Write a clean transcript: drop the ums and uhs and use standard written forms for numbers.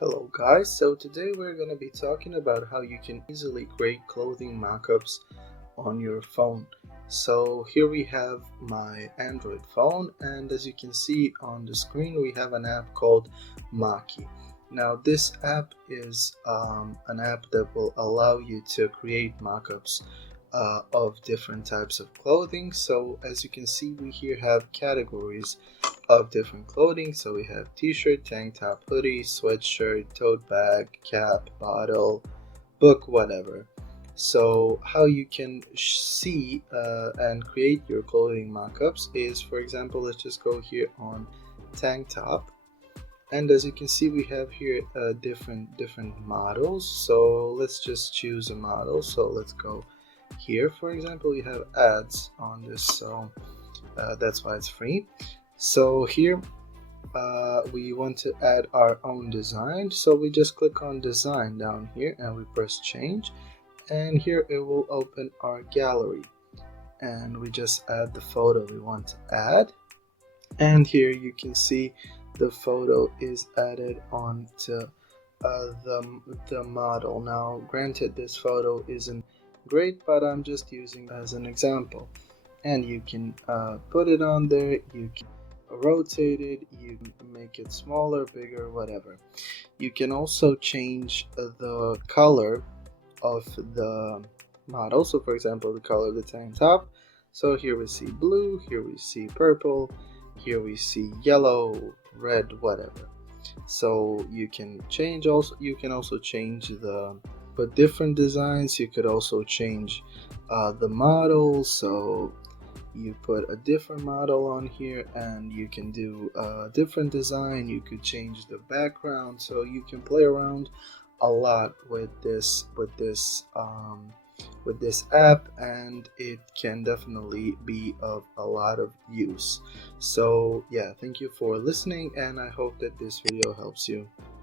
Hello guys, so today we're going to be talking about how you can easily create clothing mockups on your phone. So here we have my Android phone, and as you can see on the screen we have an app called Mockups. Now this app is an app that will allow you to create mockups of different types of clothing. So as you can see, we here have categories of different clothing. So we have t-shirt, tank top, hoodie, sweatshirt, tote bag, cap, bottle, book, whatever. So how you can see and create your clothing mockups is, for example, let's just go here on tank top, and as you can see we have here different models. So let's just choose a model. So let's go here. For example, you have ads on this, so that's why it's free. So here we want to add our own design, so we just click on design down here and we press change, and here it will open our gallery, and we just add the photo we want to add, and here you can see the photo is added onto the model. Now granted, this photo isn't great, but I'm just using it as an example, and you can put it on there, you can rotate it, you can make it smaller, bigger, whatever. You can also change the color of the model. So for example, the color of the tank top. So here we see blue, here we see purple, here we see yellow, red, whatever. So you can change, also you can also change the put different designs. You could also change the model, so you put a different model on here and you can do a different design. You could change the background, so you can play around a lot with this app, and it can definitely be of a lot of use. So yeah, thank you for listening, and I hope that this video helps you.